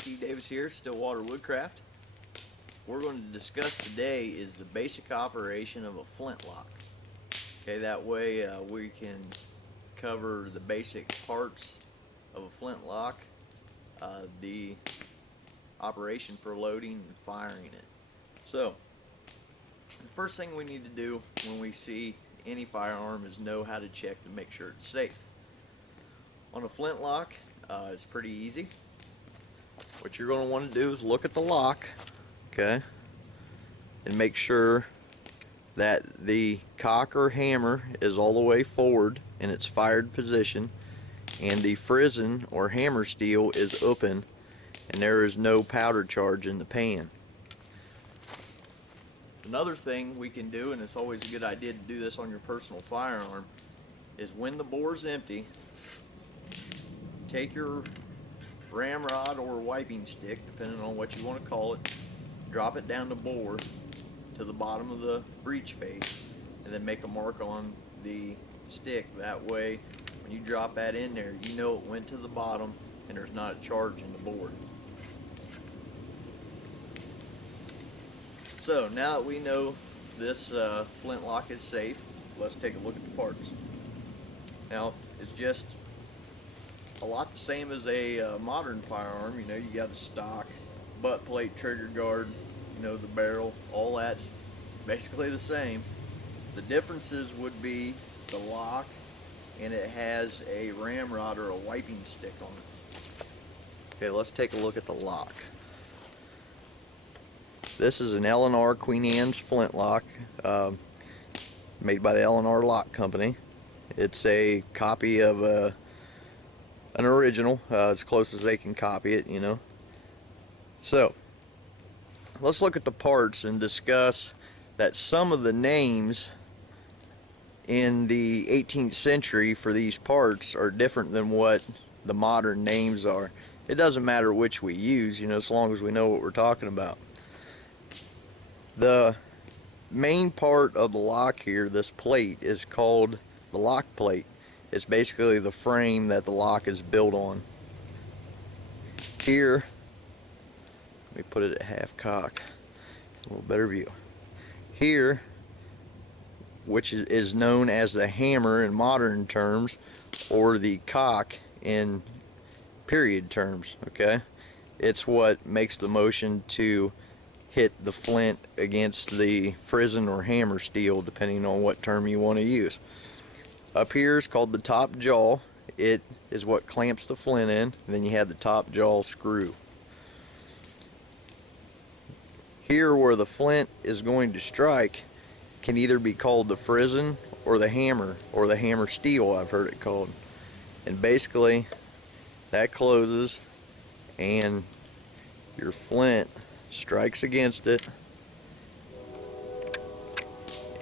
Steve Davis here, Stillwater Woodcraft. We're going to discuss today is the basic operation of a flintlock. Okay, that way we can cover the basic parts of a flintlock, the operation for loading and firing it. So, the first thing we need to do when we see any firearm is know how to check to make sure it's safe. On a flintlock, it's pretty easy. What you're going to want to do is look at the lock, okay, and make sure that the cock or hammer is all the way forward in its fired position, and the frizzen or hammer steel is open, and there is no powder charge in the pan. Another thing we can do, and it's always a good idea to do this on your personal firearm, is when the bore's empty, take your ramrod or wiping stick, depending on what you want to call it, drop it down the bore to the bottom of the breech face, and then make a mark on the stick. That way, when you drop that in there, you know it went to the bottom and there's not a charge in the board. So now that we know this flintlock is safe, let's take a look at the parts. Now, it's just a lot the same as a modern firearm. You know, you got a stock, butt plate, trigger guard, you know, the barrel, all that's basically the same. The differences would be the lock, and it has a ramrod or a wiping stick on it. Okay, let's take a look at the lock. This is an L&R Queen Anne's flintlock, made by the L&R Lock Company. It's a copy of an original, as close as they can copy it, you know. So, let's look at the parts and discuss that some of the names in the 18th century for these parts are different than what the modern names are. It doesn't matter which we use, you know, as long as we know what we're talking about. The main part of the lock here, this plate, is called the lock plate. It's basically the frame that the lock is built on. Here, let me put it at half cock, a little better view. Here, which is known as the hammer in modern terms, or the cock in period terms, okay? It's what makes the motion to hit the flint against the frizzen or hammer steel, depending on what term you want to use. Up here is called the top jaw. It is what clamps the flint in. Then you have the top jaw screw. Here where the flint is going to strike can either be called the frizzen or the hammer steel, I've heard it called. And basically that closes and your flint strikes against it,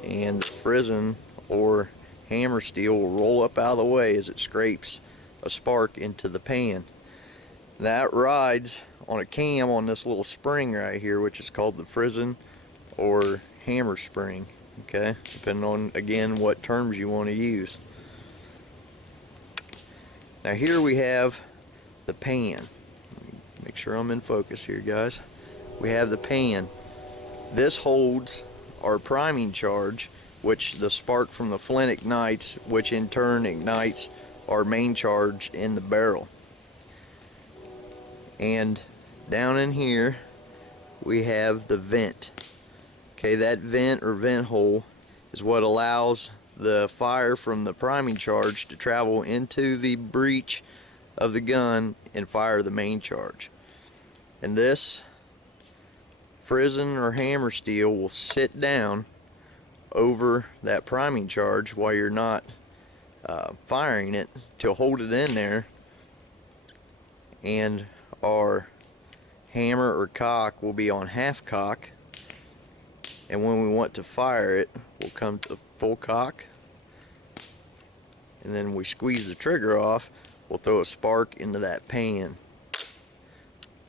and the frizzen or hammer steel will roll up out of the way as it scrapes a spark into the pan. That rides on a cam on this little spring right here, which is called the frizzen or hammer spring, okay, depending on, again, what terms you want to use. Now here we have the pan. Make sure I'm in focus here, guys. We have the pan. This holds our priming charge, which the spark from the flint ignites, which in turn ignites our main charge in the barrel. And down in here we have the vent. Okay, that vent or vent hole is what allows the fire from the priming charge to travel into the breech of the gun and fire the main charge. And this frizzen or hammer steel will sit down over that priming charge while you're not firing it to hold it in there, and our hammer or cock will be on half cock, and when we want to fire it, we'll come to full cock, and then we squeeze the trigger off, we'll throw a spark into that pan,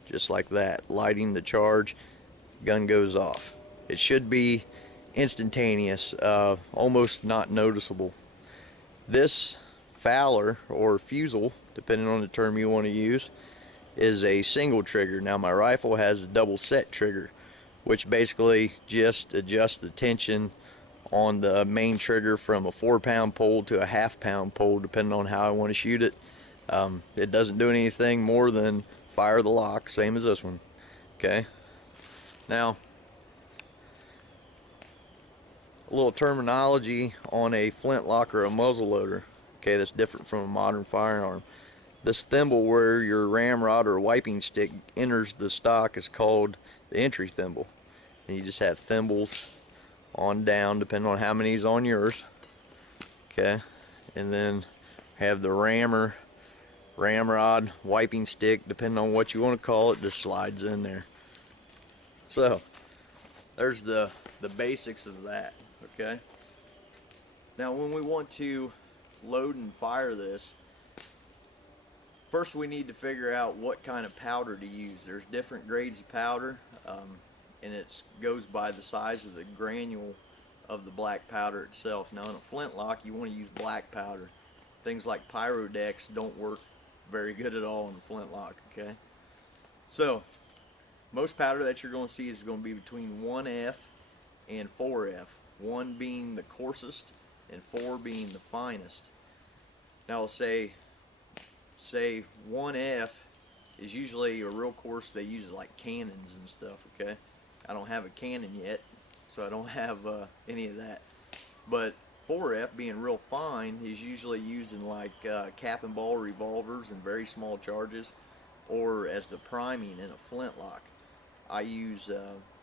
just like that, lighting the charge. Gun goes off. It should be instantaneous, almost not noticeable. This fowler or fusel, depending on the term you want to use, is a single trigger. Now my rifle has a double set trigger, which basically just adjusts the tension on the main trigger from a 4-pound pole to a half-pound pole, depending on how I want to shoot it. It doesn't do anything more than fire the lock, same as this one. Okay. Now, a little terminology on a flintlock or a muzzleloader. Okay, that's different from a modern firearm. This thimble where your ramrod or wiping stick enters the stock is called the entry thimble. And you just have thimbles on down, depending on how many is on yours. Okay, and then have the ramrod, wiping stick, depending on what you want to call it, just slides in there. So there's the basics of that. Okay. Now when we want to load and fire this, first we need to figure out what kind of powder to use. There's different grades of powder, and it goes by the size of the granule of the black powder itself. Now in a flintlock you want to use black powder. Things like Pyrodex don't work very good at all in a flintlock. Okay, so most powder that you're going to see is going to be between 1F and 4F, 1 being the coarsest and 4 being the finest. Now I'll say 1F is usually a real coarse. They use it like cannons and stuff. Okay, I don't have a cannon yet, so I don't have any of that. But 4F, being real fine, is usually used in like cap and ball revolvers in very small charges, or as the priming in a flintlock. I use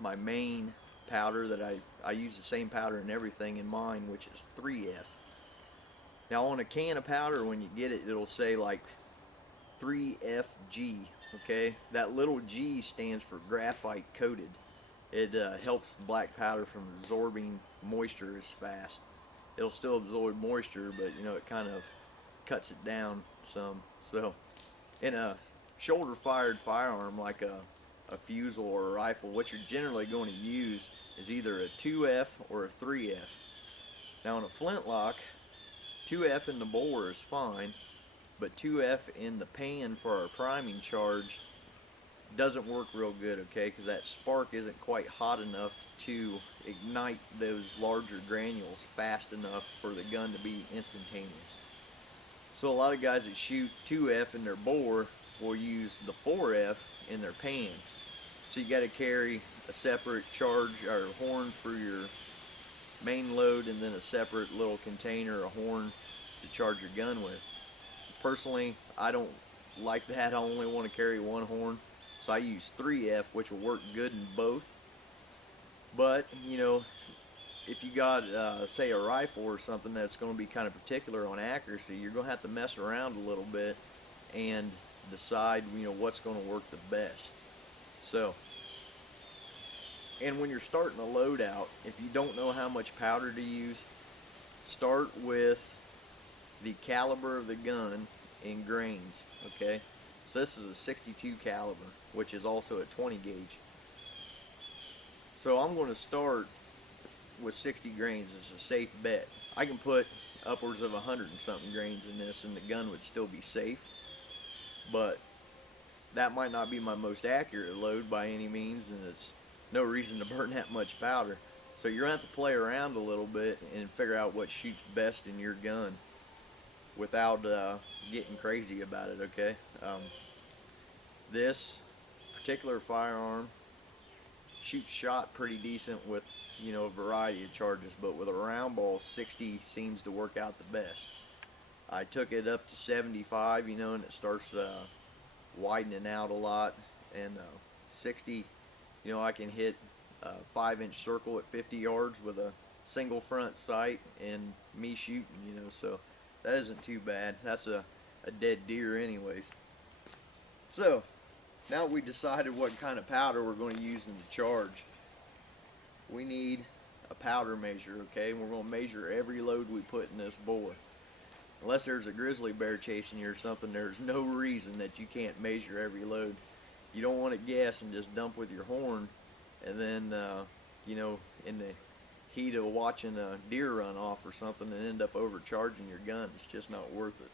my main powder that I use the same powder in everything in mine, which is 3F. Now on a can of powder, when you get it, it'll say like 3FG. Okay, that little G stands for graphite coated. It helps the black powder from absorbing moisture as fast. It'll still absorb moisture, but you know, it kind of cuts it down some. So in a shoulder fired firearm like a fusel or a rifle, what you're generally going to use is either a 2F or a 3F. Now in a flintlock, 2F in the bore is fine, but 2F in the pan for our priming charge doesn't work real good, okay, because that spark isn't quite hot enough to ignite those larger granules fast enough for the gun to be instantaneous. So a lot of guys that shoot 2F in their bore will use the 4F in their pan. So you got to carry a separate charge or horn for your main load, and then a separate little container or horn to charge your gun with. Personally, I don't like that. I only want to carry one horn, so I use 3F, which will work good in both. But you know, if you got say a rifle or something that's going to be kind of particular on accuracy, you're going to have to mess around a little bit and decide, you know, what's going to work the best. So, and when you're starting a loadout, if you don't know how much powder to use, start with the caliber of the gun in grains. Okay, so this is a 62 caliber, which is also a 20 gauge. So I'm going to start with 60 grains. It's a safe bet. I can put upwards of 100 and something grains in this and the gun would still be safe, but that might not be my most accurate load by any means, and it's no reason to burn that much powder. So you're going to have to play around a little bit and figure out what shoots best in your gun without getting crazy about it. Okay, this particular firearm shoots shot pretty decent with, you know, a variety of charges, but with a round ball, 60 seems to work out the best. I took it up to 75, you know, and it starts widening out a lot, and 60, you know, I can hit a 5-inch circle at 50 yards with a single front sight and me shooting, you know, so that isn't too bad. That's a dead deer anyways. So now we decided what kind of powder we're going to use in the charge. We need a powder measure, okay? And we're going to measure every load we put in this bore. Unless there's a grizzly bear chasing you or something, there's no reason that you can't measure every load. You don't want to guess and just dump with your horn, and then, you know, in the heat of watching a deer run off or something and end up overcharging your gun. It's just not worth it.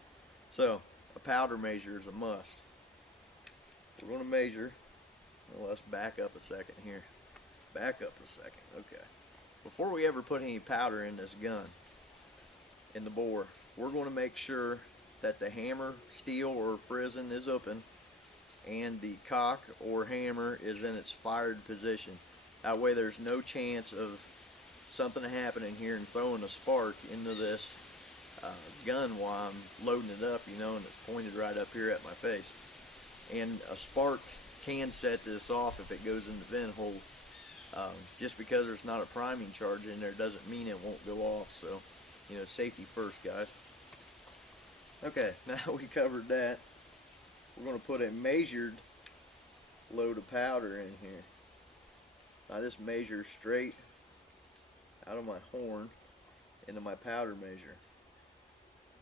So a powder measure is a must. we're going to measure. Well, let's back up a second here. Back up a second. Okay. Before we ever put any powder in this gun, in the bore, we're going to make sure that the hammer, steel, or frizzen is open and the cock or hammer is in its fired position. That way there's no chance of something happening here and throwing a spark into this gun while I'm loading it up, you know, and it's pointed right up here at my face. And a spark can set this off if it goes in the vent hole. Just because there's not a priming charge in there doesn't mean it won't go off, so, you know, safety first, guys. Okay, now we covered that. We're going to put a measured load of powder in here. I just measure straight out of my horn into my powder measure.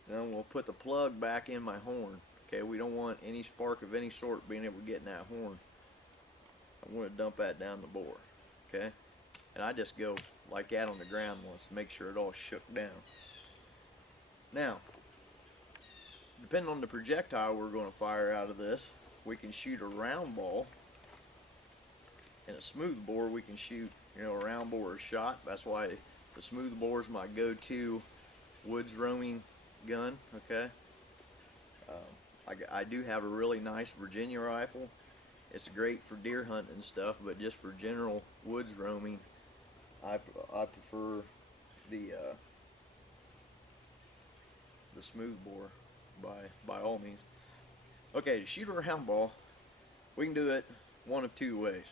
Then we'll put the plug back in my horn. Okay, we don't want any spark of any sort being able to get in that horn. I'm going to dump that down the bore. Okay, and I just go like that on the ground once to make sure it all shook down. Now, depending on the projectile we're going to fire out of this, we can shoot a round ball. In a smooth bore, we can shoot, you know, a round bore shot. That's why the smooth bore is my go-to woods roaming gun. Okay, I do have a really nice Virginia rifle. It's great for deer hunting and stuff, but just for general woods roaming, I prefer the smooth bore by all means. Okay, to shoot a round ball, we can do it one of two ways.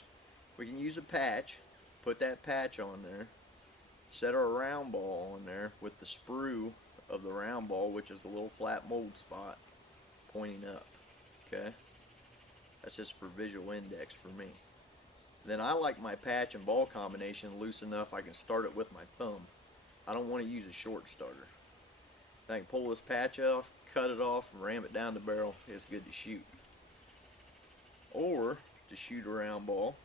We can use a patch, put that patch on there, set our round ball on there with the sprue of the round ball, which is the little flat mold spot pointing up. Okay, that's just for visual index for me. Then I like my patch and ball combination loose enough I can start it with my thumb. I don't want to use a short starter. I can pull this patch off, cut it off, and ram it down the barrel. It's good to shoot. Or to shoot a round ball,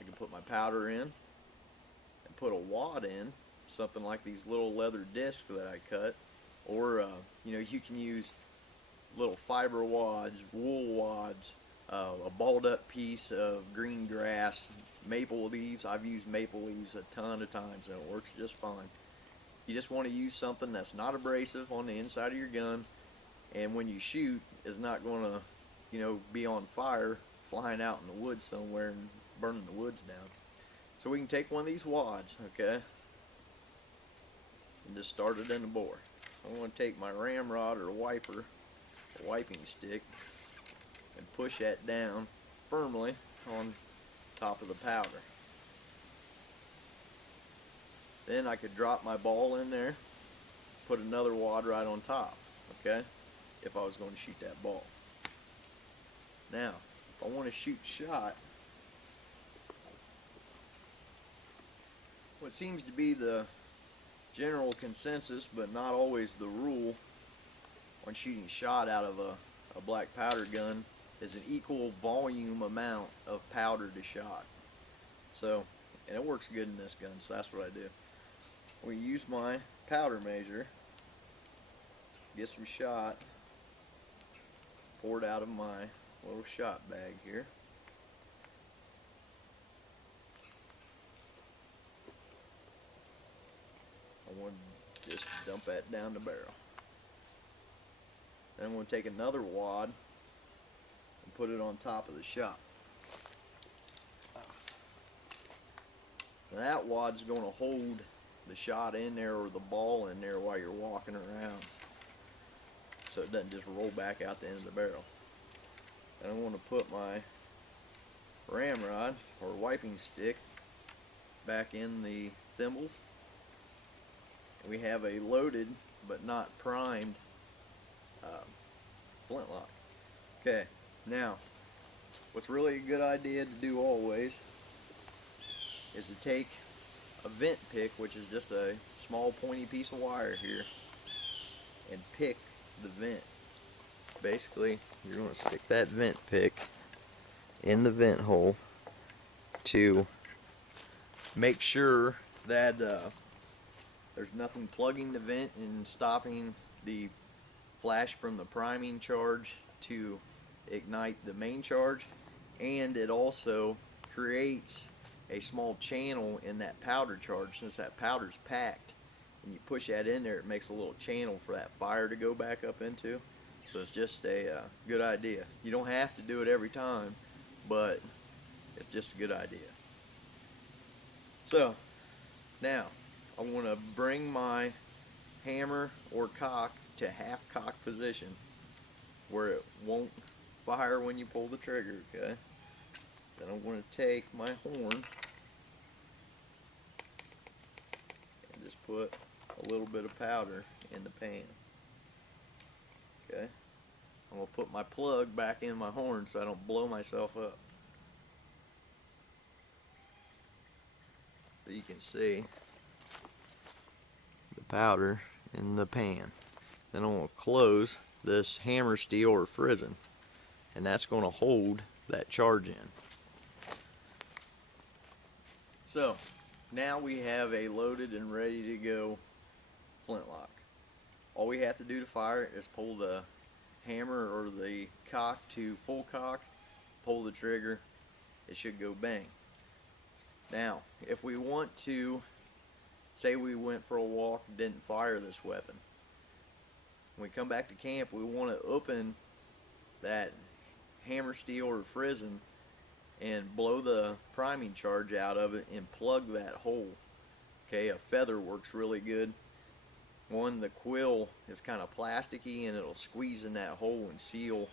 I can put my powder in and put a wad in, something like these little leather discs that I cut. Or you know, you can use little fiber wads, wool wads, a balled up piece of green grass, maple leaves. I've used maple leaves a ton of times and it works just fine. You just want to use something that's not abrasive on the inside of your gun, and when you shoot is not going to, you know, be on fire flying out in the woods somewhere and burning the woods down. So we can take one of these wads, okay, and just start it in the bore. I'm going to take my ramrod or wiper, a wiping stick, and push that down firmly on top of the powder. Then I could drop my ball in there, put another wad right on top, okay, if I was going to shoot that ball. Now, if I want to shoot shot, what seems to be the general consensus, but not always the rule, on shooting shot out of a black powder gun is an equal volume amount of powder to shot. So, and it works good in this gun, so that's what I do. We use my powder measure, get some shot, pour it out of my little shot bag here. I want to just dump that down the barrel. Then I'm going to take another wad and put it on top of the shot. Now that wad's going to hold the shot in there or the ball in there while you're walking around, so it doesn't just roll back out the end of the barrel. And I want to put my ramrod or wiping stick back in the thimbles. We have a loaded but not primed flintlock. Okay, now what's really a good idea to do always is to take a vent pick, which is just a small pointy piece of wire here, and pick the vent. Basically, you're going to stick that vent pick in the vent hole to make sure that there's nothing plugging the vent and stopping the flash from the priming charge to ignite the main charge, and it also creates a small channel in that powder charge. Since that powder's packed and you push that in there, it makes a little channel for that fire to go back up into. So it's just a good idea. You don't have to do it every time, but it's just a good idea. So now I want to bring my hammer or cock to half cock position where it won't fire when you pull the trigger, okay? Then I'm going to take my horn and just put a little bit of powder in the pan. Okay? I'm going to put my plug back in my horn so I don't blow myself up. So you can see the powder in the pan. Then I'm going to close this hammer steel or frizzen, and that's going to hold that charge in. So now we have a loaded and ready to go flintlock. All we have to do to fire it is pull the hammer or the cock to full cock, pull the trigger, it should go bang. Now if we want to, say we went for a walk and didn't fire this weapon, when we come back to camp we want to open that hammer steel or frizzen and blow the priming charge out of it and plug that hole. Okay, a feather works really good. One, the quill is kind of plasticky and it'll squeeze in that hole and seal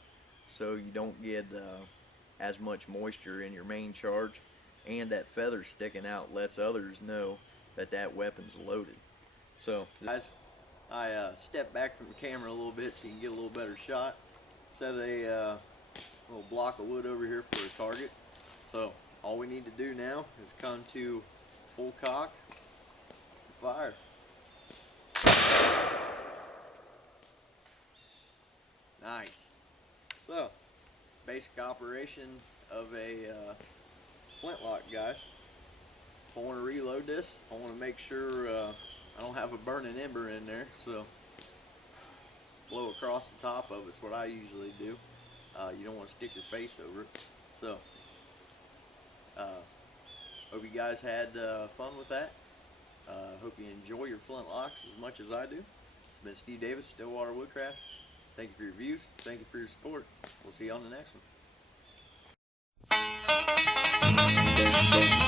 so you don't get as much moisture in your main charge, and that feather sticking out lets others know that that weapon's loaded. So guys, I step back from the camera a little bit so you can get a little better shot. Set a little block of wood over here for a target. So all we need to do now is come to full cock and fire. Nice. So basic operation of a flintlock, guys. If I want to reload this, I want to make sure I don't have a burning ember in there, so blow across the top of it's what I usually do. You don't want to stick your face over it. So hope you guys had fun with that. Hope you enjoy your flintlocks as much as I do. It's been Steve Davis, Stillwater Woodcraft. Thank you for your views. Thank you for your support. We'll see you on the next one.